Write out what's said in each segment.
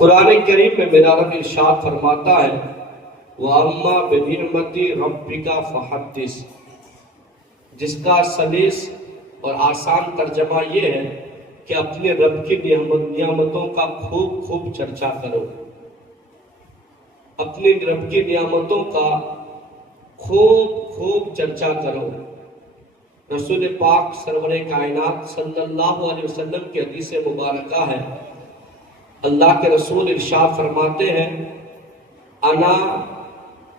قرآن کریم میں میرا رب ارشاد فرماتا ہے وَأَمَّا بِنِعْمَتِ رَبِّكَ فَحَدِّثْ، جس کا سلیس اور آسان ترجمہ یہ ہے کہ اپنے رب کی نعمتوں کا خوب خوب چرچا کرو، اپنے رب کی نعمتوں کا خوب خوب چرچا کرو۔ رسول پاک سرور کائنات صلی اللہ علیہ وسلم کی حدیث مبارکہ ہے، اللہ کے رسول ارشاد فرماتے ہیں انا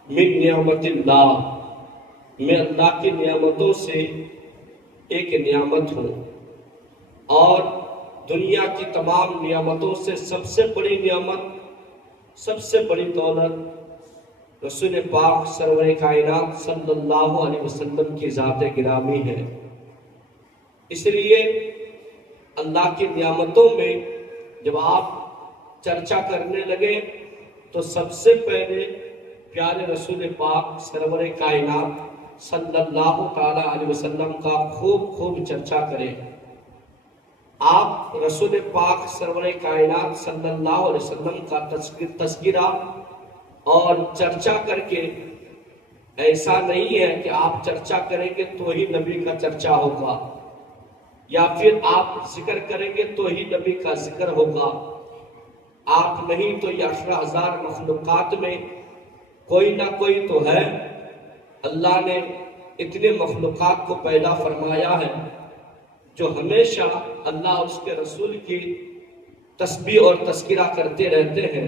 من نعمت اللہ، میں اللہ کی نعمتوں سے ایک نعمت ہوں، اور دنیا کی تمام نعمتوں سے سب سے بڑی نعمت، سب سے بڑی دولت رسول پاک سرور کائنات صلی اللہ علیہ وسلم کی ذات گرامی ہے۔ اس لیے اللہ کی نعمتوں میں جب آپ چرچا کرنے لگے تو سب سے پہلے پیارے رسول پاک سرور کائنات صلی اللہ تعالی علیہ وسلم کا خوب خوب چرچا کریں۔ آپ رسول پاک سرور کائنات صلی اللہ علیہ وسلم کا تذکرہ اور چرچا کر کے، ایسا نہیں ہے کہ آپ چرچا کریں گے تو ہی نبی کا چرچا ہوگا، یا پھر آپ ذکر کریں گے تو ہی نبی کا ذکر ہوگا۔ آپ نہیں تو یہ 18,000 مخلوقات میں کوئی نہ کوئی تو ہے۔ اللہ نے اتنے مخلوقات کو پیدا فرمایا ہے جو ہمیشہ اللہ اس کے رسول کی تسبیح اور تذکرہ کرتے رہتے ہیں،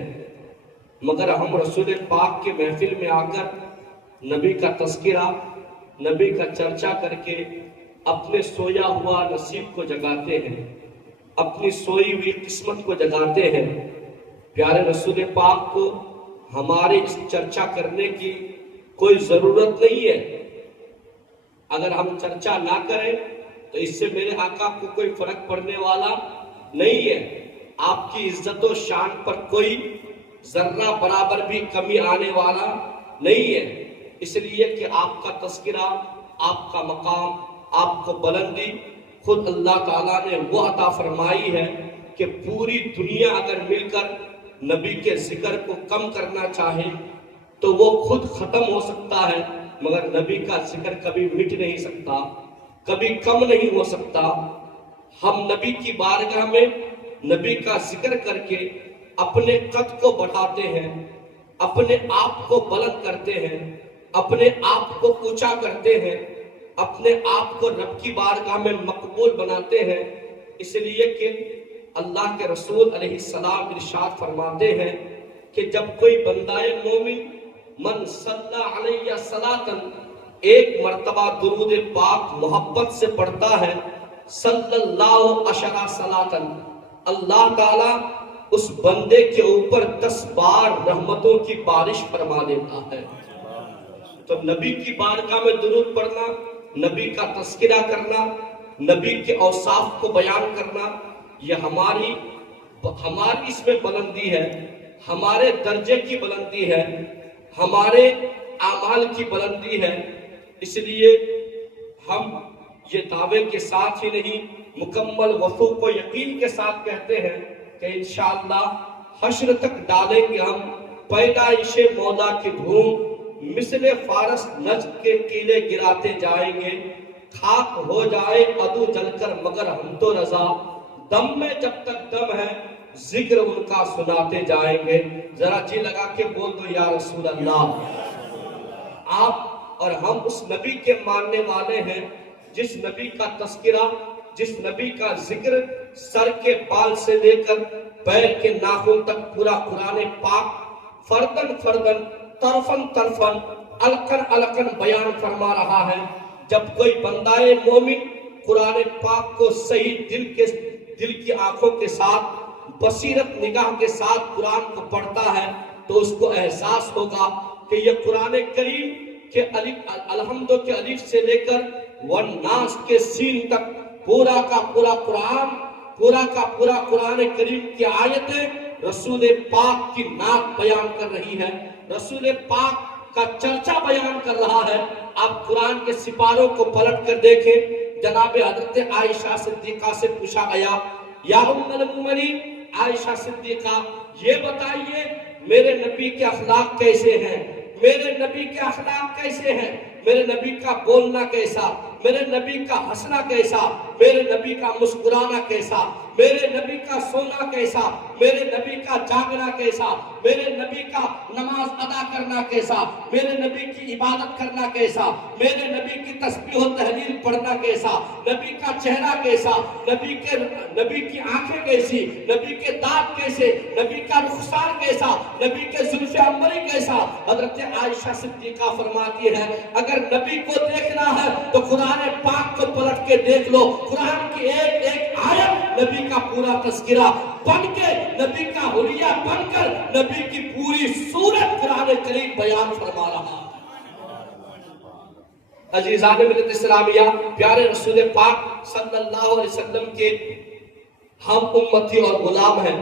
مگر ہم رسول پاک کے محفل میں آ کر نبی کا تذکرہ، نبی کا چرچا کر کے اپنے سویا ہوا نصیب کو جگاتے ہیں، اپنی سوئی ہوئی قسمت کو جگاتے ہیں۔ پیارے رسول پاک کو ہمارے اس چرچا کرنے کی کوئی ضرورت نہیں ہے۔ اگر ہم چرچا نہ کریں تو اس سے میرے آقا کو کوئی فرق پڑنے والا نہیں ہے، آپ کی عزت و شان پر کوئی ذرہ برابر بھی کمی آنے والا نہیں ہے، اس لیے کہ آپ کا تذکرہ، آپ کا مقام، آپ کو بلندی خود اللہ تعالیٰ نے وہ عطا فرمائی ہے کہ پوری دنیا اگر مل کر نبی کے ذکر کو کم کرنا چاہے تو وہ خود ختم ہو سکتا ہے، مگر نبی کا ذکر کبھی مٹ نہیں سکتا، کبھی کم نہیں ہو سکتا۔ ہم نبی کی بارگاہ میں نبی کا ذکر کر کے اپنے قد کو بڑھاتے ہیں، اپنے آپ کو بلند کرتے ہیں، اپنے آپ کو اونچا کرتے ہیں، اپنے آپ کو رب کی بارگاہ میں مقبول بناتے ہیں، اس لیے کہ اللہ کے رسول علیہ السلام ارشاد فرماتے ہیں کہ جب کوئی بندہ مومن من صلی علیہ صلاۃً ایک مرتبہ درود پاک محبت سے پڑھتا ہے، صلی اللہ عشرہ صلاۃً، اللہ تعالیٰ اس بندے کے اوپر 10 بار رحمتوں کی بارش فرما دیتا ہے۔ تو نبی کی بارگاہ میں درود پڑھنا، نبی کا تذکرہ کرنا، نبی کے اوصاف کو بیان کرنا، یہ ہماری اس میں بلندی ہے، ہمارے درجے کی بلندی ہے، ہمارے اعمال کی بلندی ہے۔ اس لیے ہم یہ دعوے کے ساتھ ہی نہیں، مکمل وثوق و یقین کے ساتھ کہتے ہیں کہ انشاءاللہ حشر تک ڈالیں گے ہم پیدائش مولا کی دھوم، مثل فارس نجد کے قلعے گراتے جائیں گے، خاک ہو جائے عدو جل کر مگر ہم تو رضا، دم میں جب تک دم ہے ذکر ان کا سناتے جائیں گے۔ ذرا جی لگا کے بول دو یا رسول اللہ۔ آپ اور ہم اس نبی کے ماننے والے ہیں جس نبی کا تذکرہ، جس نبی کا ذکر سر کے بال سے لے کر پیر کے ناخن تک پورا قرآن پاک فردن فردن، طرفن طرفن، القن القن بیان فرما رہا ہے۔ جب کوئی بندہ مومن قرآن پاک کو صحیح دل کی آنکھوں کے ساتھ، بصیرت نگاہ کے ساتھ قرآن کو پڑھتا ہے تو اس کو احساس ہوگا کہ یہ قرآن کریم کے الحمد کے الف سے لے کر والناس کے سین تک پورا کا پورا قرآن کریم کی آیتیں رسول پاک کی نعت بیان کر رہی ہے، رسول پاک کا چرچا بیان کر رہا ہے۔ آپ قرآن کے سپاروں کو پلٹ کر دیکھیں، جناب حضرت عائشہ صدیقہ سے پوچھا گیا یا ام المومنین عائشہ صدیقہ یہ بتائیے میرے نبی کے اخلاق کیسے ہیں، میرے نبی کے اخلاق کیسے ہیں، میرے نبی کا بولنا کیسا، میرے نبی کا ہنسنا کیسا، میرے نبی کا مسکرانا کیسا، میرے نبی کا سونا کیسا، میرے نبی کا جاگنا کیسا، میرے نبی کا نماز ادا کرنا کیسا، میرے نبی کی عبادت کرنا کیسا، میرے نبی کی تسبیح و تحلیل پڑھنا کیسا، نبی کا چہرہ کیسا، نبی کی آنکھیں کیسی، نبی کے دانت کیسے، نبی کا رخسار کیسا، نبی کے زلف عنبری کیسا۔ حضرت عائشہ صدیقہ فرماتی ہے اگر نبی کو دیکھنا ہے تو قرآن پاک کو پلٹ کے دیکھ لو، قرآن کی ایک ایک آیت نبی کا پورا تذکرہ بن کے، نبی کا حلیہ بن کر نبی کی پوری صورت قرآن کریم بیان فرما رہا ہے۔ عزیزان ملت اسلامیہ، پیارے رسول پاک صلی اللہ علیہ وسلم کے ہم امتی اور غلام ہیں،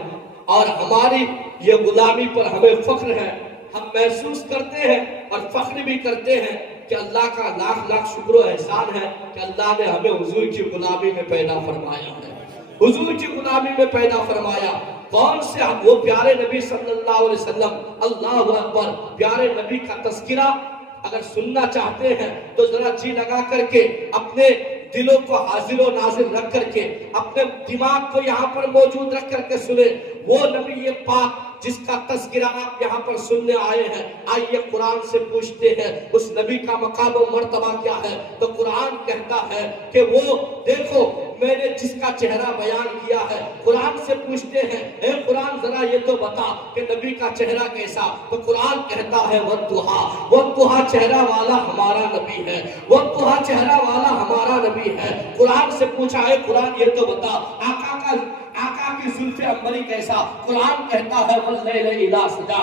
اور ہماری یہ غلامی پر ہمیں فخر ہے، ہم محسوس کرتے ہیں اور فخر بھی کرتے ہیں کہ اللہ کا لاکھ لاکھ شکر و احسان ہے کہ اللہ نے ہمیں حضور کی غلامی میں پیدا فرمایا ہے، حضور کی غلامی میں پیدا فرمایا۔ کون سے وہ پیارے نبی صلی اللہ علیہ وسلم، اللہ اکبر، پیارے نبی کا تذکرہ اگر سننا چاہتے ہیں تو ذرا جی لگا کر کے اپنے دلوں کو حاضر و ناظر رکھ کر کے، اپنے دماغ کو یہاں پر موجود رکھ کر کے سنیں۔ وہ نبی پاک جس کا تذکرہ آپ یہاں پر سننے آئے ہیں، آئیے قرآن سے پوچھتے ہیں اس نبی کا مقام و مرتبہ کیا ہے۔ تو قرآن کہتا ہے کہ وہ دیکھو میں نے جس کا چہرہ بیان کیا ہے، قرآن سے پوچھتے ہیں اے قرآن ذرا یہ تو بتا کہ نبی کا چہرہ کیسا، تو قرآن کہتا ہے والضحیٰ چہرہ والا ہمارا نبی ہے، والضحیٰ چہرہ والا ہمارا نبی ہے۔ قرآن سے پوچھا ہے قرآن یہ تو بتا آقا کی زلف عنبری کیسا، قرآن کہتا ہے واللیل اذا سجا،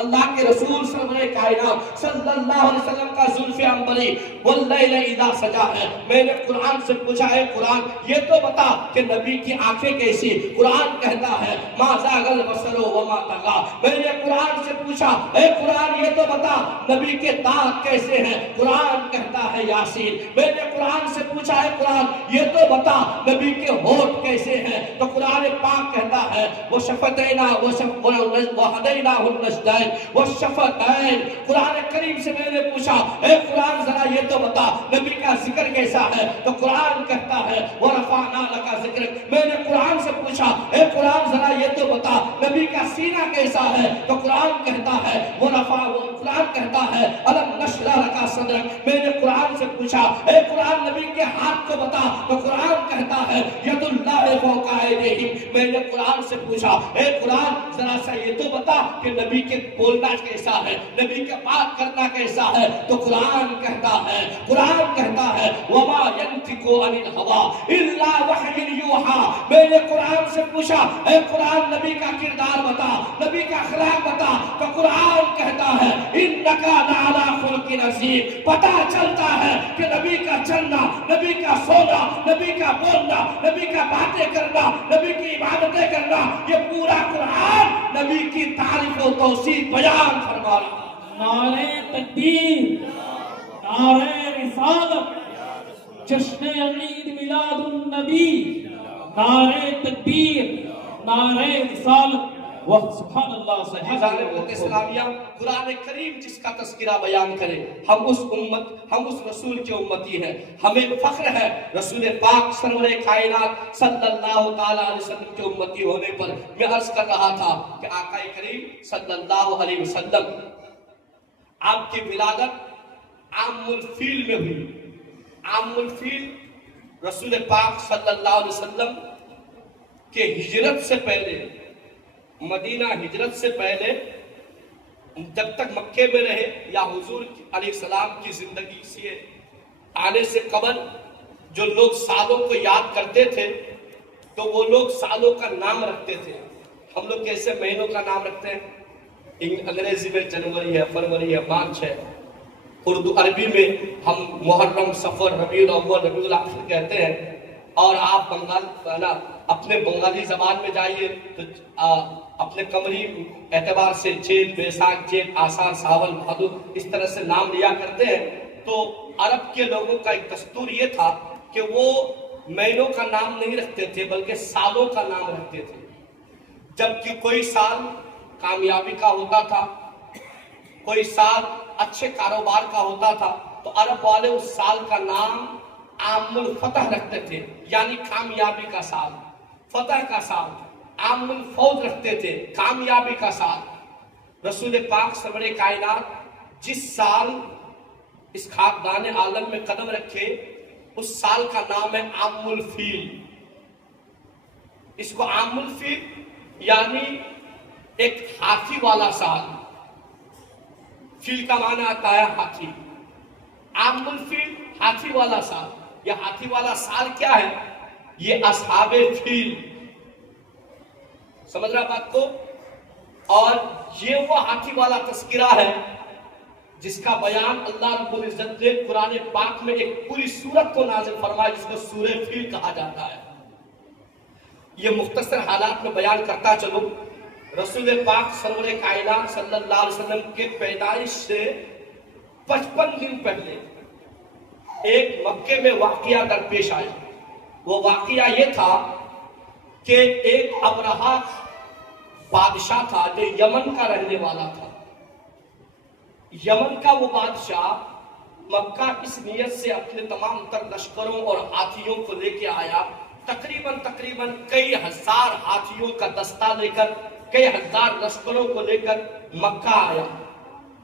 اللہ کے رسول سرور کائنات صلی اللہ علیہ وسلم کا زلف عنبری واللیل اذا سجا ہے۔ میں نے قرآن سے پوچھا ہے قرآن یہ تو بتا کہ نبی کی آنکھیں کیسی، قرآن کہتا ہے ما زاغ البصر وما طغى۔ میں نے قرآن سے پوچھا اے قرآن یہ تو بتا نبی کے دانت کیسے ہیں، قرآن کہتا ہے یاسین۔ میں نے قرآن سے پوچھا ہے قرآن یہ تو بتا نبی کے ہونٹ کیسے ہیں، تو قرآن پاک کہتا ہے وَهَدَيْنَاهُ النَّجْدَيْنِ وَالشَّفَتَيْنِ۔ قرآن کریم سے میں نے پوچھا اے قرآن ذرا یہ تو بتا نبی کا ذکر کیسا ہے، تو قرآن کہتا ہے وَرَفَعْنَا لَكَ ذِكْرَكَ۔ میں نے قرآن سے پوچھا اے قرآن ذرا یہ تو بتا نبی کا سینہ کیسا ہے، تو قرآن کہتا ہے قرآن کہتا ہے أَلَمْ نَشْرَحْ لَكَ صَدْرَكَ۔ میں نے قرآن سے پوچھا اے قرآن نبی کے ہاتھ کو بتا، تو قرآن کہتا ہے ید اللہ فوق ایدیہم۔ میں نے قرآن سے پوچھا اے قرآن ذرا سا یہ تو بتا کہ نبی کے بولنا کیسا ہے، نبی کا بات کرنا کیسا ہے، تو قرآن کہتا ہے وما ينطق عن الهوى الا وحی یوحی۔ میں نے قرآن سے پوچھا اے قرآن نبی کا کردار بتا، نبی کا اخلاق بتا، تو قرآن کہتا ہے انک لعلی خلق عظیم۔ پتہ چلتا ہے کہ نبی کا چلنا، نبی کا سونا، نبی کا بولنا، نبی کا باتیں کرنا، نبی کی عبادتیں کرنا، یہ پورا قرآن نبی کی تعریف و توصیف بیان فرما رہا ہے۔ نعرہ تکبیر، نعرہ رسالت، جشن عید میلاد النبی، نعرہ تکبیر، نعرہ رسالت، سبحان اللہ عزیزان ملت اسلامیہ، قرآن کریم جس کا تذکرہ بیان کرے، ہم اس رسول کے امتی ہیں، ہمیں فخر ہے رسول پاک سرور کائنات صلی اللہ تعالیٰ علیہ وسلم کے امتی ہونے پر۔ میں عرض کر رہا تھا کہ آقا کریم صلی اللہ علیہ وسلم آپ کی ولادت عام الفیل میں ہوئی۔ عام الفیل رسول پاک صلی اللہ علیہ وسلم کے ہجرت سے پہلے، مدینہ ہجرت سے پہلے جب تک مکے میں رہے یا حضور علیہ السلام کی زندگی سے آنے سے قبل جو لوگ سالوں کو یاد کرتے تھے تو وہ لوگ سالوں کا نام رکھتے تھے۔ ہم لوگ کیسے مہینوں کا نام رکھتے ہیں، انگریزی میں جنوری ہے، فروری ہے، مارچ ہے، اردو عربی میں ہم محرم، صفر، ربیع الاول، ربیع الاخر کہتے ہیں۔ اور آپ اپنے بنگالی زبان میں جائیے تو اپنے قمری اعتبار سے چیت، بیساکھ، چیت، آسار، ساون، بھادر اس طرح سے نام لیا کرتے ہیں۔ تو عرب کے لوگوں کا ایک دستور یہ تھا کہ وہ مہینوں کا نام نہیں رکھتے تھے بلکہ سالوں کا نام رکھتے تھے۔ جبکہ کوئی سال کامیابی کا ہوتا تھا، کوئی سال اچھے کاروبار کا ہوتا تھا، تو عرب والے اس سال کا نام عام الفتح رکھتے تھے، یعنی کامیابی کا سال، فتح کا سال، عام الفوز رکھتے تھے، کامیابی کا سال۔ رسول پاک سرور کائنات جس سال اس خاکدان عالم میں قدم رکھے اس سال کا نام ہے عام الفیل۔ اس کو عام الفیل یعنی ایک ہاتھی والا سال، فیل کا معنی آتا ہے ہاتھی، عام الفیل ہاتھی والا سال۔ یہ ہاتھی والا سال کیا ہے؟ یہ اصحاب فیل، سمجھ رہا بات کو؟ اور یہ وہ ہاتھی والا تذکرہ ہے جس کا بیان اللہ رب العزت نے قرآن پاک میں ایک پوری سورت کو نازل فرمایا جس کو سورہ فیل کہا جاتا ہے۔ یہ مختصر حالات میں بیان کرتا چلو، رسول پاک سرور کائنات صلی اللہ علیہ وسلم کے پیدائش سے 55 دن پہلے ایک مکے میں واقعہ درپیش آیا۔ وہ واقعہ یہ تھا کہ ایک ابرہہ بادشاہ تھا جو یمن کا رہنے والا تھا۔ یمن کا وہ بادشاہ مکہ اس نیت سے اپنے تمام تر لشکروں اور ہاتھیوں کو لے کے آیا، تقریباً کئی ہزار ہاتھیوں کا دستہ لے کر، کئی ہزار لشکروں کو لے کر مکہ آیا،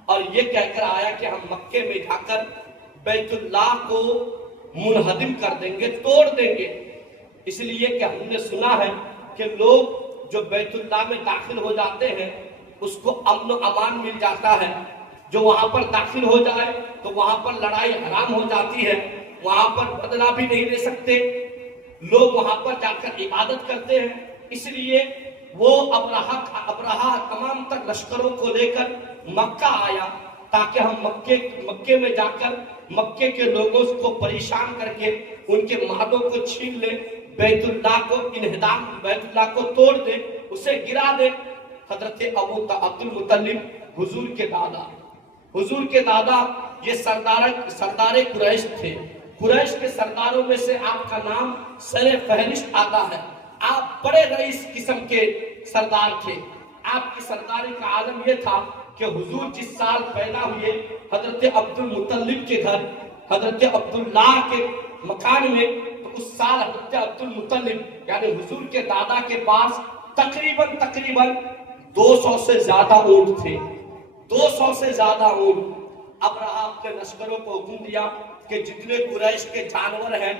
اور یہ کہہ کر آیا کہ ہم مکے میں جا کر بیت اللہ کو منہدم کر دیں گے، توڑ دیں گے، اس لیے کہ ہم نے سنا ہے کہ لوگ جو بیت اللہ میں داخل ہو جاتے ہیں اس کو امن و امان مل جاتا ہے، جو وہاں پر داخل ہو جائے تو وہاں پر لڑائی حرام ہو جاتی ہے، وہاں پر بدلہ بھی نہیں لے سکتے، لوگ وہاں پر جا کر عبادت کرتے ہیں۔ اس لیے وہ ابرہہ تمام تر لشکروں کو لے کر مکہ آیا تاکہ ہم مکے میں جا کر مکے کے لوگوں کو پریشان کر کے ان کے مالوں کو چھین لیں، بیت اللہ کو انہدام، بیت اللہ کو توڑ دیں، اسے گرا دیں۔ حضرت عبد المطلب حضور کے دادا یہ سردار قریش تھے، قریش کے سرداروں میں سے آپ کا نام سر فہرست آتا ہے۔ آپ بڑے رئیس قسم کے سردار تھے۔ آپ کی سرداری کا عالم یہ تھا کہ حضور جس سال پیدا ہوئے حضرت عبد المطلب کے گھر، حضرت عبداللہ کے مکان میں، تو اس سال حضرت عبد المطلب یعنی حضور کے دادا کے پاس تقریباً 200 سے زیادہ اونٹ تھے، 200 سے زیادہ اونٹ۔ ابرہہ اپنے لشکروں کو حکم دیا کہ جتنے قریش کے جانور ہیں،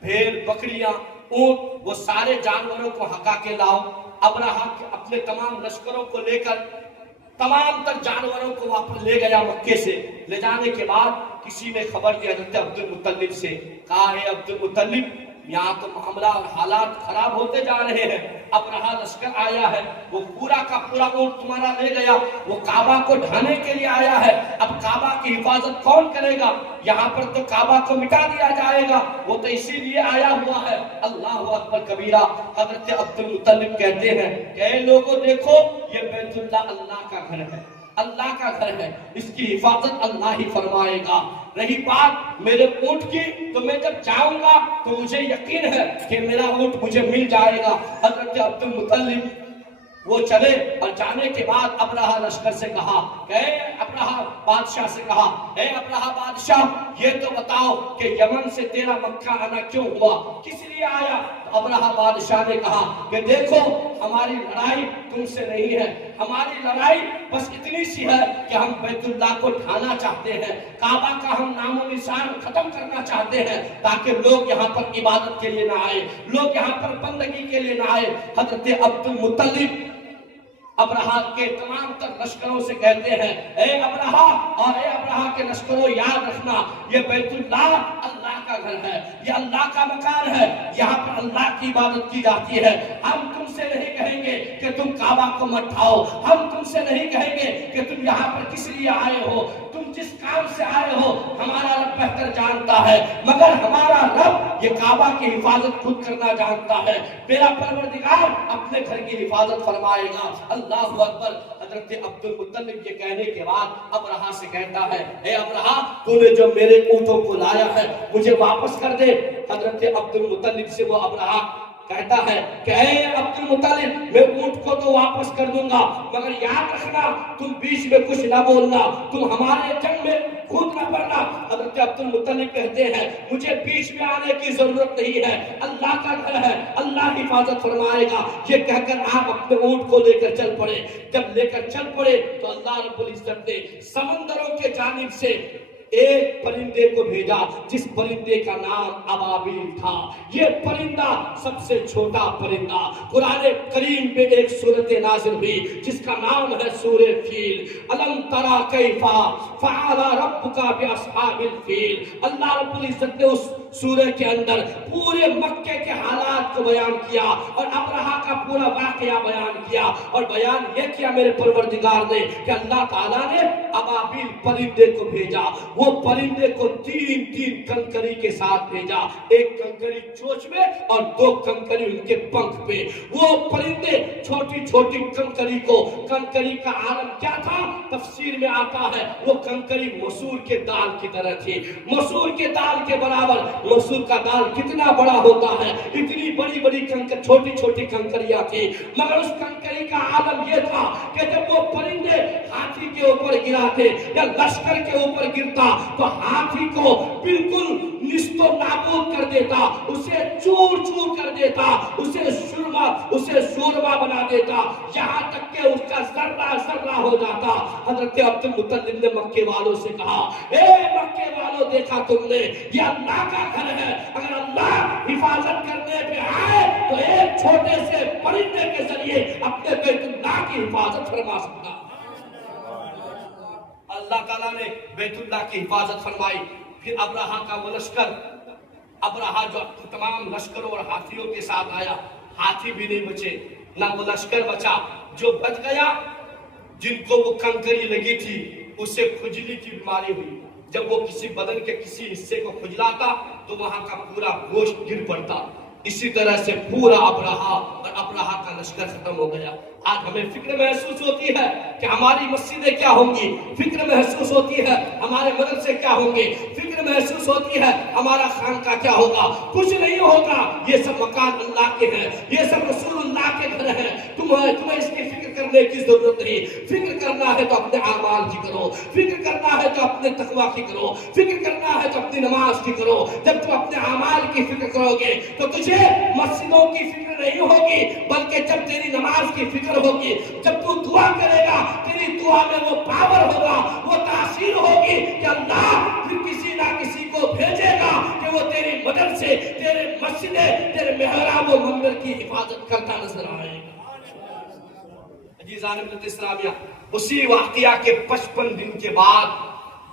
بھیڑ، بکریاں، اونٹ، وہ سارے جانوروں کو ہکا کے لاؤ۔ ابرہہ اپنے تمام لشکروں کو لے کر تمام تر جانوروں کو واپس لے گیا مکے سے۔ لے جانے کے بعد کسی نے خبر دی حضرت عبد المطلب سے، کہا ہے عبد المطلب یہاں تو معاملہ اور حالات خراب ہوتے جا رہے ہیں، ابرہہ لشکر آیا ہے، وہ پورا کا پورا اونٹ تمہارا لے گیا، وہ کعبہ کو ڈھانے کے لیے آیا ہے، اب کعبہ کی حفاظت کون کرے گا؟ یہاں پر تو کعبہ کو مٹا دیا جائے گا، وہ تو اسی لیے آیا ہوا ہے۔ اللہ اکبر کبیرہ۔ حضرت عبد المطلب کہتے ہیں کہ اے لوگوں دیکھو، یہ بیت اللہ اللہ کا گھر ہے، اللہ کا گھر ہے، اس کی حفاظت اللہ ہی فرمائے گا۔ رہی بات میرے اونٹ کی، تو میں جب جاؤں گا تو مجھے یقین ہے کہ میرا اونٹ مجھے مل جائے گا۔ حضرت عبد المطلب وہ چلے، اور جانے کے بعد ابرہہ لشکر سے کہا کہ اے ابرہہ بادشاہ سے کہا، اے ابرہہ بادشاہ یہ تو بتاؤ کہ یمن سے تیرا مکہ آنا کیوں ہوا، کس لیے آیا؟ تو ابرہہ بادشاہ نے کہا کہ دیکھو ہماری لڑائی تم سے نہیں ہے، ہماری لڑائی بس اتنی سی ہے کہ ہم بیت اللہ کو ڈھانا چاہتے ہیں، کعبہ کا ہم نام و نشان ختم کرنا چاہتے ہیں تاکہ لوگ یہاں پر عبادت کے لیے نہ آئے، لوگ یہاں پر بندگی کے لیے نہ آئے۔ حضرت عبد المطلب ابرہہ کے تمام تر لشکروں سے کہتے ہیں، اے ابرہہ اور اے ابرہہ کے لشکروں یاد رکھنا، یہ بیت اللہ اللہ کا گھر ہے، یہ اللہ کا مکان ہے، یہاں پر اللہ کی عبادت کی جاتی ہے۔ ہم تم سے نہیں کہیں گے کہ تم کعبہ کو مت ڈھاؤ، ہم تم سے نہیں کہیں گے کہ تم یہاں پر کس لیے آئے ہو، تم جس کام سے آئے ہو ہمارا رب بہتر جانتا ہے، مگر ہمارا رب یہ کعبہ کی حفاظت خود کرنا جانتا ہے، میرا پروردگار اپنے گھر کی حفاظت فرمائے گا۔ اللہ اکبر۔ حضرت عبد المطلب یہ کہنے کے بعد ابرہہ سے کہتا ہے، اے ابرہہ تو نے جو میرے اونٹوں کو لایا ہے مجھے واپس کر دے۔ حضرت عبد المطلب سے وہ ابرہہ کہتا ہے کہ اے عبد المطلب میں اونٹ کو تو واپس کر دوں گا مگر یاد رکھنا تم بیچ میں کچھ نہ بولنا, تم ہمارے جنگ میں کود نہ پڑنا. حضرت عبد المطلب کہتے ہیں مجھے بیچ میں آنے کی ضرورت نہیں ہے, اللہ کا گھر ہے, اللہ حفاظت فرمائے گا. یہ کہہ کر آپ اپنے اونٹ کو لے کر چل پڑے. جب لے کر چل پڑے تو اللہ رب العزت نے سمندروں کے جانب سے ایک پرندے کو بھیجا جس پرندے کا نام ابابیل تھا. یہ پرندہ سب سے چھوٹا پرندہ. قرآن کریم میں ایک سورت نازل ہوئی جس کا نام ہے سورہ فیل. الم ترى کیف فعل ربک باصحاب الفیل. اللہ رب العزت نے اس سورہ کے اندر پورے مکے کے حالات کو بیان کیا اور ابرہہ کا پورا واقعہ بیان کیا اور بیان یہ کیا میرے پروردگار نے کہ اللہ تعالیٰ نے ابابیل پرندے کو بھیجا. وہ پرندے کو تین تین کنکری کے ساتھ بھیجا, ایک کنکری چونچ میں اور دو کنکری ان کے پنکھ پہ. وہ پرندے چھوٹی چھوٹی کنکری کو, کنکری کا عالم کیا تھا تفسیر میں آتا ہے وہ کنکری مسور کے دال کی طرح تھی, مسور کے دال کے برابر. مسور کا دال کتنا بڑا ہوتا ہے, اتنی بڑی بڑی کنکر چھوٹی چھوٹی کنکریاں تھی. مگر اس کنکری کا عالم یہ تھا کہ جب وہ پرندے ہاتھی کے اوپر گراتے یا لشکر کے اوپر گرتا تو ہاتھی کو بالکل نست و نابود کر دیتا, اسے چور چور کر دیتا, اسے شوربا بنا دیتا, یہاں تک کہ اس کا ذرہ ذرہ ہو جاتا. حضرت عبد المطلب نے مکے والوں سے کہا اے مکے والوں دیکھا تم نے یہ اللہ کا گھر ہے, اگر اللہ حفاظت کرنے پہ آئے تو ایک چھوٹے سے پرندے کے ذریعے اپنے بیت اللہ کی حفاظت فرما سکتا. اللہ تعالیٰ نے بیت اللہ کی حفاظت فرمائی. پھر ابرہہ کا وہ لشکر, ابرہہ جو تمام لشکروں اور ہاتھیوں کے ساتھ آیا, ہاتھی بھی نہیں بچے نہ وہ لشکر بچا. جو بچ گیا جن کو وہ کنکری لگی تھی اسے کھجلی کی بیماری ہوئی. جب وہ کسی بدن کے کسی حصے کو کھجلاتا تو وہاں کا پورا گوشت گر پڑتا. اسی طرح سے پورا ابرہہ اور ابرہہ کا لشکر ختم ہو گیا. آج ہمیں فکر محسوس ہوتی ہے کہ ہماری مسجدیں کیا ہوں گی, فکر محسوس ہوتی ہے ہمارے مدرسے کیا ہوں گے, فکر محسوس ہوتی ہے ہمارا خانقاہ کیا ہوگا. کچھ نہیں ہوگا, یہ سب مکان اللہ کے ہیں, یہ سب رسول اللہ کے گھر ہیں. تمہیں اس کی فکر کرنے کی ضرورت نہیں. فکر کرنا ہے تو اپنے اعمال کی کرو, فکر کرنا ہے تو اپنے تقویٰ کی کرو, فکر کرنا ہے تو اپنی نماز کی کرو. جب تم اپنے اعمال کی فکر کرو گے تو تجھے مسجدوں کی فکر نہیں ہوگی, بلکہ جب تیری نماز کی فکر ہوگی, جب تو دعا کرے گا تیری دعا میں وہ پاور ہوگا, وہ تاثیر ہوگی کہ اللہ پھر کسی نہ کسی کو بھیجے گا کہ وہ تیری مدد سے تیرے مسجدیں, تیرے محراب و منبر کی حفاظت کرتا نظر آئے گا. عزیزان ملت اسلامیہ, اسی واقعہ کے 55 دن کے بعد,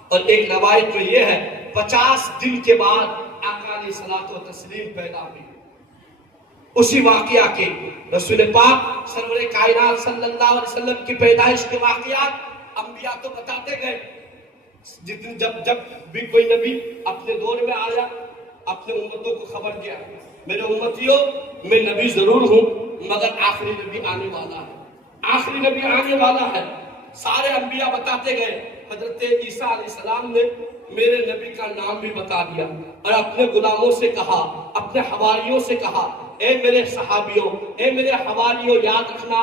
اور ایک روایت میں یہ ہے 50 دن کے بعد آقا علیہ الصلوۃ والتسلیم پیدا ہوئی. اسی واقعہ کے رسول پاک سرور کائنات صلی اللہ علیہ وسلم کی پیدائش کے واقعات انبیاء تو بتاتے گئے. جب بھی کوئی نبی اپنے دور میں آیا اپنے امتوں کو خبر دیا, میرے امتیوں میں نبی ضرور ہوں مگر آخری نبی آنے والا ہے, آخری نبی آنے والا ہے. سارے انبیاء بتاتے گئے. حضرت عیسیٰ علیہ السلام نے میرے نبی کا نام بھی بتا دیا اور اپنے غلاموں سے کہا, اپنے حواریوں سے کہا اے میرے صحابیوں, اے میرے حواریوں, یاد رکھنا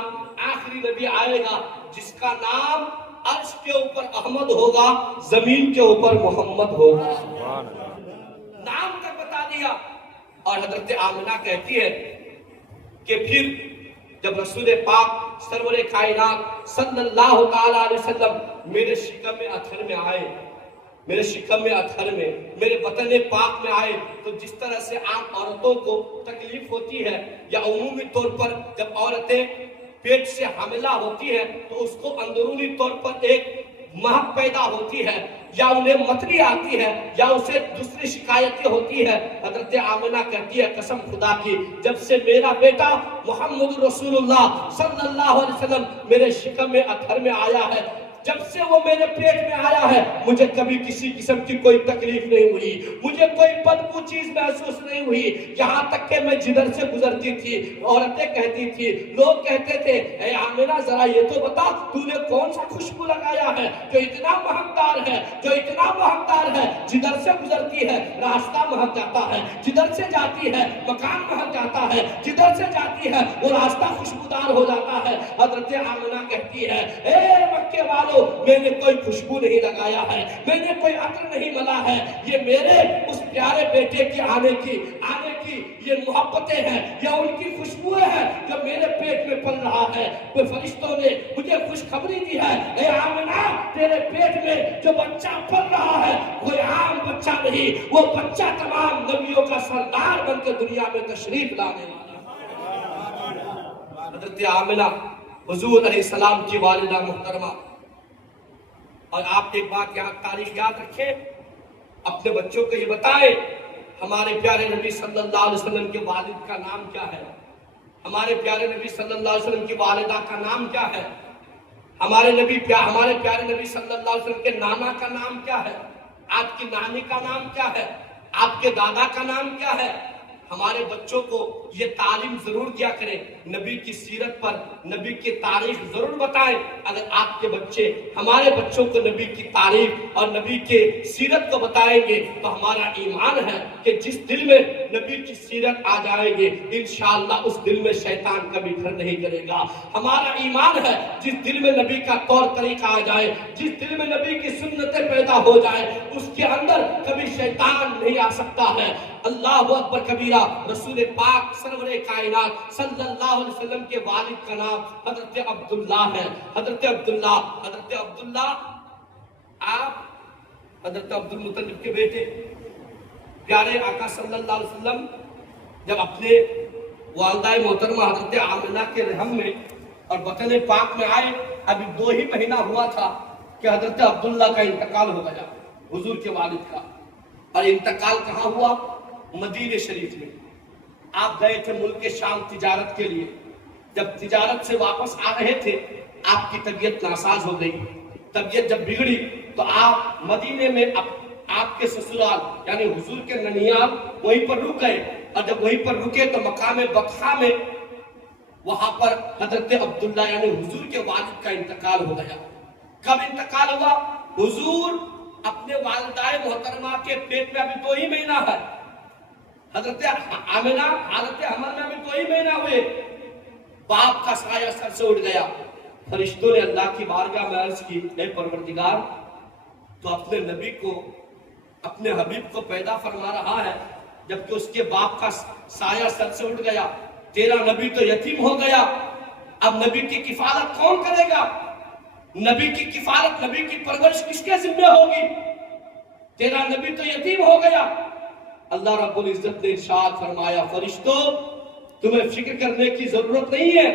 آخری نبی آئے گا جس کا نام عرش کے اوپر احمد ہوگا, زمین کے اوپر محمد ہوگا. نام تک بتا دیا. اور حضرت آمنہ کہتی ہے کہ پھر جب رسول پاک سرور کائنات صلی اللہ تعالی علیہ وسلم میرے شکم اطہر میں آئے, میرے شکم میں اطہر میں, میرے وطن پاک میں آئے, تو جس طرح سے عام عورتوں کو تکلیف ہوتی ہے یا عمومی طور پر جب عورتیں پیٹ سے حاملہ ہوتی ہے تو اس کو اندرونی طور پر ایک مہک پیدا ہوتی ہے یا انہیں متلی آتی ہے یا اسے دوسری شکایتیں ہوتی ہے. حضرت آمنہ کہتی ہے قسم خدا کی, جب سے میرا بیٹا محمد رسول اللہ صلی اللہ علیہ وسلم میرے شکم اطہر میں آیا ہے, جب سے وہ میرے پیٹ میں آیا ہے مجھے کبھی کسی قسم کی کوئی تکلیف نہیں ہوئی، مجھے کوئی بدبو چیز محسوس نہیں ہوئی، یہاں تک کہ میں جدھر سے گزرتی تھی عورتیں کہتی تھی، لوگ کہتے تھے اے آمنہ ذرا یہ تو بتا تو نے کون سا خوشبو لگایا ہے جو اتنا مہکدار ہے، جو اتنا مہکدار ہے، جدھر سے گزرتی ہے راستہ مہک جاتا ہے، جدھر سے جاتی ہے مکان مہک جاتا ہے، جدھر سے جاتی ہے وہ راستہ خوشبودار ہو جاتا ہے۔ حضرت آمنہ کہتی ہے اے مکے والو میں نے کوئی خوشبو نہیں لگایا ہے، میں نے کوئی عطر نہیں ملا ہے، یہ میرے اس پیارے بیٹے کی آنے کی یہ محبتیں ہیں، یہ ان کی خوشبوئیں ہیں جو میرے پیٹ میں پل رہا ہے۔ تو فرشتوں نے مجھے خوشخبری دی ہے اے آمنہ تیرے پیٹ میں جو بچہ پل رہا ہے کوئی عام بچہ نہیں، وہ بچہ تمام نبیوں کا سردار بن کے دنیا میں تشریف لانے والا۔ حضرت آمنہ حضور علیہ السلام کی والدہ محترمہ، اور آپ ایک بات تاریخ یاد رکھیں، اپنے بچوں کو یہ بتائیں ہمارے پیارے نبی صلی اللہ علیہ وسلم کے والد کا نام کیا ہے، ہمارے پیارے نبی صلی اللہ علیہ وسلم کی والدہ کا نام کیا ہے، ہمارے پیارے نبی صلی اللہ علیہ وسلم کے نانا کا نام کیا ہے، آپ کی نانی کا نام کیا ہے، آپ کے دادا کا نام کیا ہے۔ ہمارے بچوں کو یہ تعلیم ضرور دیا کریں، نبی کی سیرت پر نبی کی تاریخ ضرور بتائیں۔ اگر آپ کے بچے ہمارے بچوں کو نبی کی تاریخ اور نبی کے سیرت کو بتائیں گے تو ہمارا ایمان ہے کہ جس دل میں نبی کی سیرت آ جائے گے انشاءاللہ اس دل میں شیطان کبھی گھر نہیں کرے گا۔ ہمارا ایمان ہے جس دل میں نبی کا طور طریقہ آ جائے، جس دل میں نبی کی سنتیں پیدا ہو جائے، اس کے اندر کبھی شیطان نہیں آ سکتا ہے۔ اللہ اکبر کبیرہ۔ رسول پاک سرور کائنات صلی اللہ علیہ وسلم کے والد کا نام حضرت عبداللہ ہے۔ حضرت عبداللہ آپ حضرت عبد المطلب کے بیٹے، پیارے آقا صلی اللہ علیہ وسلم جب اپنے والدہ محترمہ حضرت آمنہ کے رحم میں اور بطن پاک میں آئے، ابھی 2 ہی مہینہ ہوا تھا کہ حضرت عبداللہ کا انتقال ہو گیا، حضور کے والد کا۔ اور انتقال کہاں ہوا؟ مدینہ شریف میں۔ آپ گئے تھے ملک شام تجارت کے لیے، جب تجارت سے واپس آ رہے تھے آپ کی طبیعت ناساز ہو گئی، طبیعت جب بگڑی تو آپ مدینے میں آپ کے سسرال یعنی حضور کے ننیال وہیں پر رک گئے، اور جب وہیں پر رکے تو مقام بطحہ میں وہاں پر حضرت عبداللہ یعنی حضور کے والد کا انتقال ہو گیا۔ کب انتقال ہوا؟ حضور اپنے والدہ محترمہ کے پیٹ میں ابھی 2 ہی مہینہ ہے، حضرت آمنہ حالت حمل میں ابھی 2 ہی مہینہ ہوئے، باپ کا سایہ سر سے اٹھ گیا۔ فرشتوں نے اللہ کی بارگاہ میں عرض کی اے پروردگار تو اپنے نبی کو اپنے حبیب کو پیدا فرما رہا ہے جبکہ اس کے باپ کا سایہ سر سے اٹھ گیا، تیرا نبی تو یتیم ہو گیا، اب نبی کی کفالت کون کرے گا؟ نبی کی کفالت نبی کی پرورش کس کے ذمہ ہوگی؟ تیرا نبی تو یتیم ہو گیا۔ اللہ رب العزت نے ارشاد فرمایا فرشتوں تمہیں فکر کرنے کی ضرورت نہیں ہے،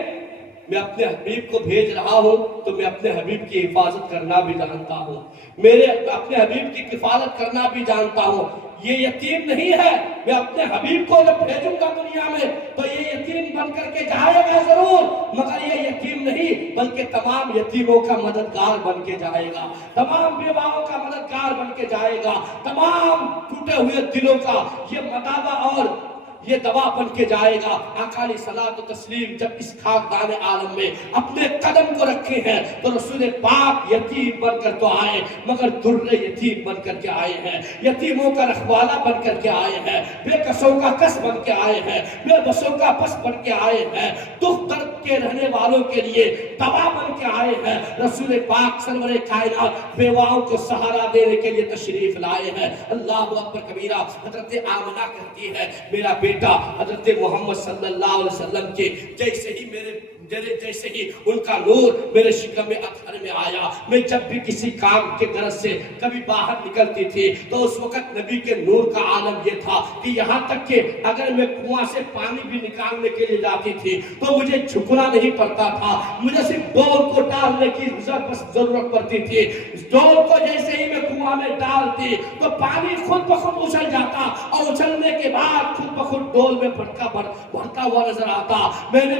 میں اپنے حبیب کو بھیج رہا ہوں تو میں اپنے حبیب کی حفاظت کرنا بھی جانتا ہوں، اپنے حبیب کی کفالت کرنا بھی جانتا ہوں۔ یہ یتیم نہیں ہے، میں اپنے حبیب کو جب بھیجوں گا دنیا میں تو یہ یتیم بن کر کے جائے گا ضرور، مگر یہ یتیم نہیں بلکہ تمام یتیموں کا مددگار بن کے جائے گا، تمام بیواؤں کا مددگار بن کے جائے گا، تمام ٹوٹے ہوئے دلوں کا یہ مداوا اور یہ دوا بن کے جائے گا۔ آقا علیہ الصلوۃ والتسلیم جب اس خاکدان عالم میں اپنے قدم کو رکھے ہیں تو رسول پاک یتیم بن کر تو آئے مگر در یتیم بن کر کے آئے ہیں، یتیموں کا رکھوالا بن کر کے آئے ہیں، بے کسوں کا کس بن کے آئے ہیں، بے بسوں کا بس بن کے آئے ہیں، دکھ درد کے رہنے والوں کے لیے دوا بن کے آئے ہیں۔ رسول پاک سرور کائنات بیواؤں کو سہارا دینے کے لیے تشریف لائے ہیں۔ اللہ اکبر کبیرہ۔ حضرت آمنہ کہتی ہے میرا بیٹا حضرت محمد صلی اللہ علیہ وسلم کے جیسے ہی ان کا نور میرے شکم اطہر میں آیا، میں جب بھی کسی کام کے غرض سے کبھی باہر نکلتی تھی تو اس وقت نبی کے نور کا عالم یہ تھا کہ یہاں تک کہ اگر میں کنواں سے پانی بھی نکالنے کے لیے جاتی تھی تو مجھے جھکنا نہیں پڑتا تھا، مجھے صرف ڈول کو ڈالنے کی ضرورت پڑتی تھی، ڈول کو جیسے ہی میں کنواں میں ڈالتی تو پانی خود بخود اچھل جاتا اور اچھلنے کے بعد خود بخود ڈول میں بھرتا ہوا نظر آتا۔ میں نے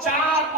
4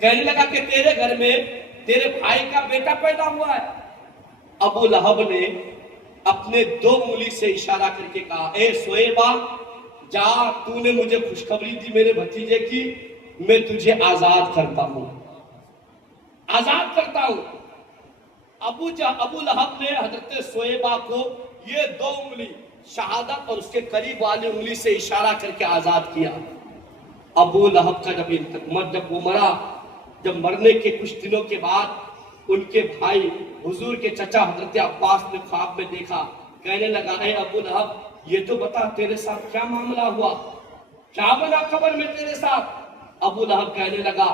کہنے لگا کہ تیرے گھر میں تیرے بھائی کا بیٹا پیدا ہوا ہے۔ ابو لہب نے اپنے 2 انگلی سے اشارہ کر کے کہا اے سویبہ جا، تو نے مجھے خوشخبری دی میرے بھتیجے کی، میں تجھے آزاد کرتا ہوں، آزاد کرتا ہوں۔ ابو لہب نے حضرت سویبہ کو یہ 2 انگلی شہادت اور اس کے قریب والی انگلی سے اشارہ کر کے آزاد کیا۔ ابو لہب کا جب وہ مرا، جب مرنے کے کچھ دنوں کے بعد ان کے بھائی حضور کے چچا حضرت عباس نے خواب میں دیکھا، کہنے لگا اے ابو لہب یہ تو بتا تیرے ساتھ کیا معاملہ ہوا، کیا بنا قبر میں تیرے ساتھ؟ ابو لہب کہنے لگا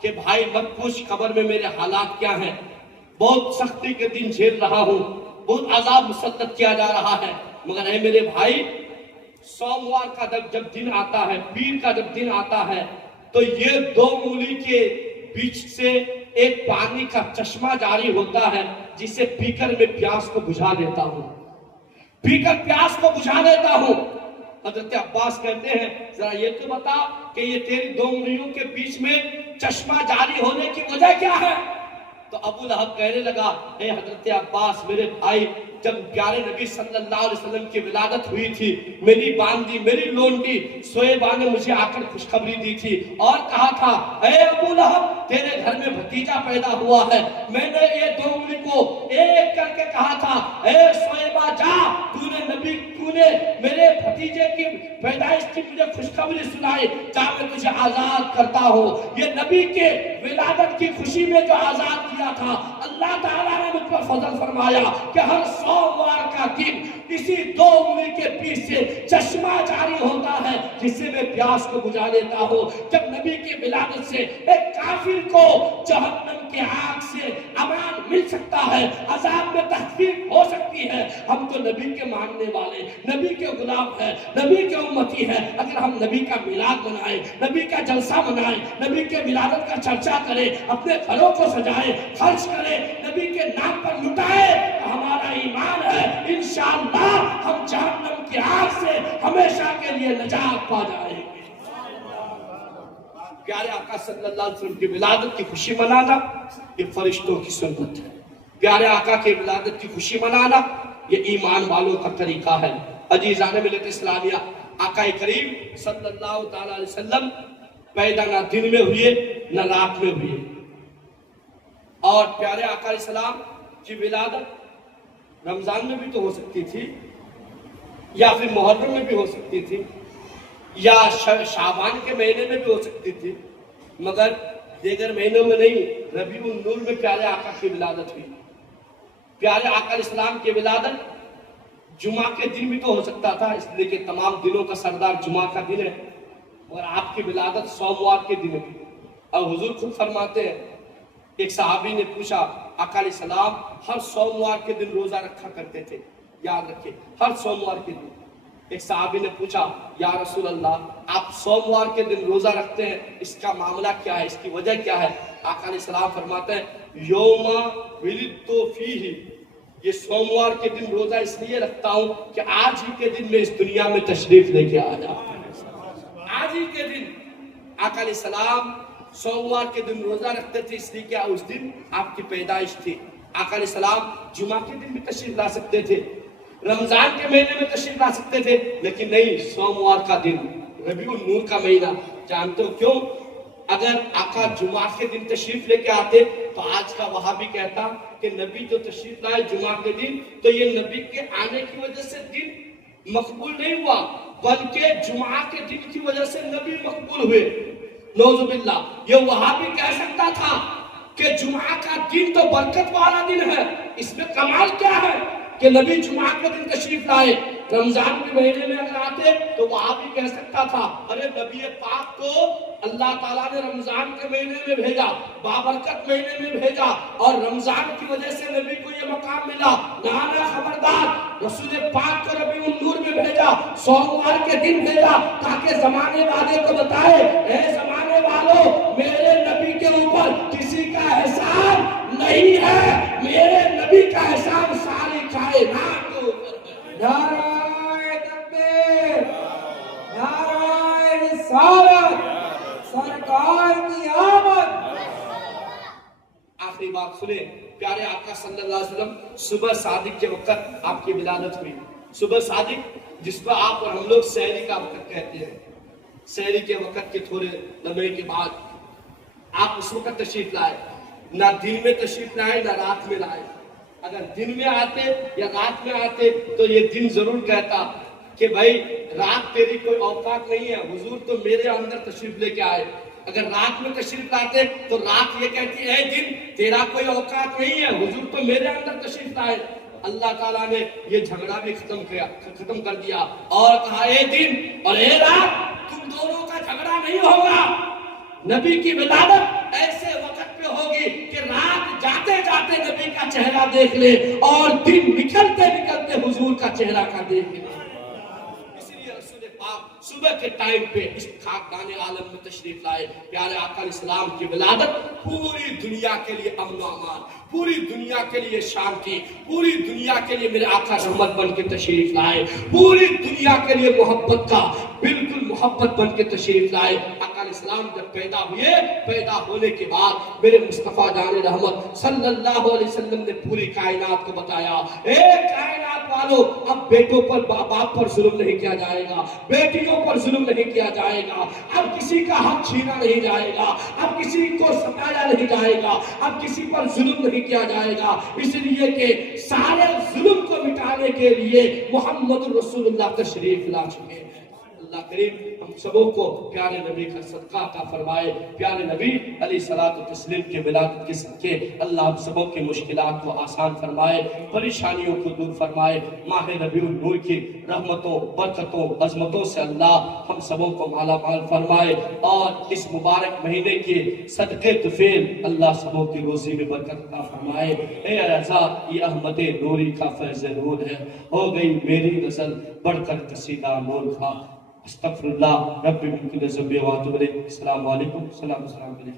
کہ بھائی مت پوچھ قبر میں میرے حالات کیا ہیں، بہت سختی کے دن جھیل رہا ہوں، بہت عذاب مسلط کیا جا رہا ہے، مگر اے میرے بھائی سوموار کا جب دن آتا ہے، پیر کا جب دن آتا ہے تو یہ 2 انگلی کے بیچ سے ایک پانی کا چشمہ جاری ہوتا ہے جسے پی کر میں پیاس کو بجھا دیتا ہوں، پی کر پیاس کو بجھا دیتا ہوں۔ حضرت عباس کہتے ہیں ذرا یہ تو بتا کہ یہ تیری 2 انگلیوں کے بیچ میں چشمہ جاری ہونے کی وجہ کیا ہے؟ تو ابو لہب کہنے لگا اے حضرت عباس میرے بھائی جب پیارے نبی صلی اللہ علیہ وسلم کی ولادت ہوئی تھی، میری باندی میری لونڈی سویبہ نے مجھے آ کر خوشخبری دی تھی اور کہا تھا اے ابو لہب تیرے گھر میں بھتیجا پیدا ہوا ہے، میں نے یہ 2 انگلی کو ایک کر کے کہا تھا اے سویبہ جا، تو نے میرے بھتیجے کی پیدائش کی مجھے خوشخبری سنائی، جا میں تجھے آزاد کرتا ہوں۔ یہ نبی کے ولادت کی خوشی میں جو آزاد کیا تھا، اللہ تعالیٰ نے مجھ پر فضل فرمایا کہ ہر سوموار کا دن اسی 2 انگلی کے بیچ سے چشمہ جاری ہوتا ہے جس سے میں پیاس کو بجھا دیتا ہوں۔ جب نبی کی ولادت سے ایک کافر کو جہنم کی آگ سے امان مل سکتا ہے، عذاب میں تخفیف ہو سکتی ہے، ہم تو نبی کے ماننے والے، نبی کے غلام ہیں، نبی کے امتی ہیں، اگر ہم نبی کا میلاد منائیں، نبی کا جلسہ منائیں، نبی کے ولادت کا چرچا کریں، اپنے گھروں کو سجائیں، خرچ کریں، نبی کے نام پر لٹائیں، تو ہمارا ایمان ہے انشاءاللہ ہم جہنم کی آگ سے ہمیشہ کے لیے نجات پا جائیں گے۔ پیارے آقا صلی اللہ علیہ وسلم کی ولادت کی خوشی منانا یہ فرشتوں کی سنت ہے، پیارے آقا کی ولادت کی خوشی منانا یہ ایمان والوں کا طریقہ ہے۔ عزیزان ملت اسلامیہ، آقا کریم صلی اللہ تعالی علیہ وسلم پیدا نہ دن میں ہوئے نہ رات میں ہوئے، اور پیارے آقا علیہ السلام کی ولادت رمضان میں بھی تو ہو سکتی تھی، یا پھر محرم میں بھی ہو سکتی تھی، یا شعبان کے مہینے میں بھی ہو سکتی تھی، مگر دیگر مہینوں میں نہیں، ربیع النور میں پیارے آقا کی ولادت ہوئی۔ پیارے آقا علیہ السلام کی ولادت جمعہ کے دن بھی تو ہو سکتا تھا، اس لیے کہ تمام دنوں کا سردار جمعہ کا دن ہے، اور آپ کی ولادت سوموار کے دن ہے۔ اور حضور خود فرماتے ہیں، ایک صحابی نے پوچھا آقا علیہ السلام ہر سوموار کے دن روزہ رکھا کرتے تھے، یاد رکھیں ہر سوموار کے دن۔ ایک صحابی نے پوچھا یا رسول اللہ آپ سوموار کے دن روزہ رکھتے ہیں، اس کا معاملہ کیا ہے، اس کی وجہ کیا ہے؟ آقا علیہ السلام فرماتے ہیں یوم ولدت فیہ، یہ سوموار کے دن روزہ اس لیے رکھتا ہوں کہ آج ہی کے دن میں اس دنیا میں تشریف لے کے آیا، آج ہی کے دن۔ آقا علیہ السلام سوموار کے دن روزہ رکھتے تھے اس لیے کہ اس دن آپ کی پیدائش تھی۔ آقا علیہ السلام جمعہ کے دن بھی تشریف لا سکتے تھے، رمضان کے مہینے میں تشریف لا سکتے تھے، لیکن نہیں، سوموار کا دن، ربیع النور کا مہینہ۔ جانتے ہو کیوں؟ اگر آقا جمعہ کے دن تشریف لے کے آتے تو آج کا وہابی کہتا کہ نبی جو تشریف لائے جمعہ کے دن تو یہ نبی کے آنے کی وجہ سے دن مقبول نہیں ہوا، بلکہ جمعہ کے دن کی وجہ سے نبی مقبول ہوئے۔ نعوذ باللہ، یہ وہابی کہہ سکتا تھا کہ جمعہ کا دن تو برکت والا دن ہے، اس میں کمال کیا ہے کہ نبی جمعہ کے دن تشریف لائے، رمضان کے مہینے میں اگر آتے تو وہاں بھی کہہ سکتا تھا ارے نبی پاک کو اللہ تعالیٰ نے رمضان کے مہینے میں بھیجا، بابرکت مہینے میں بھیجا، اور رمضان کی وجہ سے نبی کو یہ مقام ملا۔ نانا خبردار، رسول پاک کو ربیع النور میں بھیجا، سوموار کے دن بھیجا تاکہ زمانے والے کو بتائے اے زمانے والوں میرے نبی کے اوپر کسی کا احسان نہیں ہے، میرے نبی کا احسان ساری کائنات کے اوپر ہے۔ نعرہ تکبیر، نعرہ رسالت، سرکار کی آمد، آخری بات سنیں، پیارے آقا صلی اللہ علیہ وسلم صبح صادق کے وقت آپ کی ولادت ہوئی. صبح صادق جس پر آپ اور ہم لوگ سحری کا وقت کہتے ہیں، سحری کے وقت کے تھوڑے لمحے کے بعد آپ اس وقت تشریف لائے. نہ دن میں تشریف لائے نہ رات میں لائے. اگر دن میں آتے یا رات میں آتے تو یہ دن ضرور کہتا کہ بھائی رات تیری کوئی اوقات نہیں ہے، حضور تو میرے اندر تشریف لے کے آئے. اگر رات میں تشریف لاتے تو رات یہ کہتی اے دن تیرا کوئی اوقات نہیں ہے، حضور تو میرے اندر تشریف لائے. اللہ تعالیٰ نے یہ جھگڑا بھی ختم کر دیا اور کہا اے دن اور اے رات تم دونوں کا جھگڑا نہیں ہوگا. نبی کی ولادت ایسے وقت پہ ہوگی کہ رات جاتے جاتے نبی کا چہرہ دیکھ لے اور دن نکلتے نکلتے حضور کا چہرہ کا دیکھ لے. اس لیے رسول پاک صبح کے ٹائم پہ اس خاکدان عالم میں تشریف لائے. پیارے آقا علیہ السلام کی ولادت پوری دنیا کے لیے امن و امان، پوری دنیا کے لیے شانتی، پوری دنیا کے لیے میرے آقا رحمت بن کے تشریف لائے، پوری دنیا کے لیے محبت کا بالکل محبت بن کے تشریف لائے. آقا علیہ السلام جب پیدا ہوئے، پیدا ہونے کے بعد میرے مصطفیٰ جان رحمت صلی اللہ علیہ وسلم نے پوری کائنات کو بتایا اے کائنات والو اب بیٹوں پر باپ پر ظلم نہیں کیا جائے گا، بیٹیوں پر ظلم نہیں کیا جائے گا، اب کسی کا حق چھینا نہیں جائے گا، اب کسی کو ستایا نہیں جائے گا، اب کسی پر ظلم نہیں کیا جائے گا. اس لیے کہ سارے ظلم کو مٹانے کے لیے محمد رسول اللہ تشریف لا چکے. اللہ کریم ہم سبوں کو پیارے نبی کا صدقہ عطا فرمائے. پیارے نبی علیہ الصلوۃ والتسلیم کے ولادت کے صدقے اللہ ہم سبوں کی مشکلات کو آسان فرمائے، پریشانیوں کو دور فرمائے. ماہ ربیع النور کی رحمتوں، برکتوں، عظمتوں سے اللہ ہم سبوں کو مالا مال فرمائے اور اس مبارک مہینے کے صدقے طفیل اللہ سبوں کی روزی میں برکت عطا فرمائے. اے رضا یہ احمد نوری کا فیض نور ہے، ہو گئی میری غزل بڑھ کر قصیدہ نور کا. استغفر اللہ رب من کل ذنب واتوب الیہ. السلام علیکم. السلام علیکم.